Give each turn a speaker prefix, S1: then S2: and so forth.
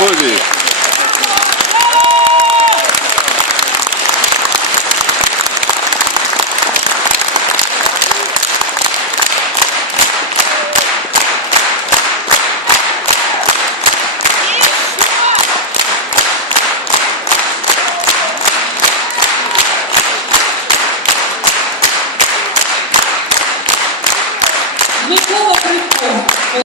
S1: условий. Никола Притко.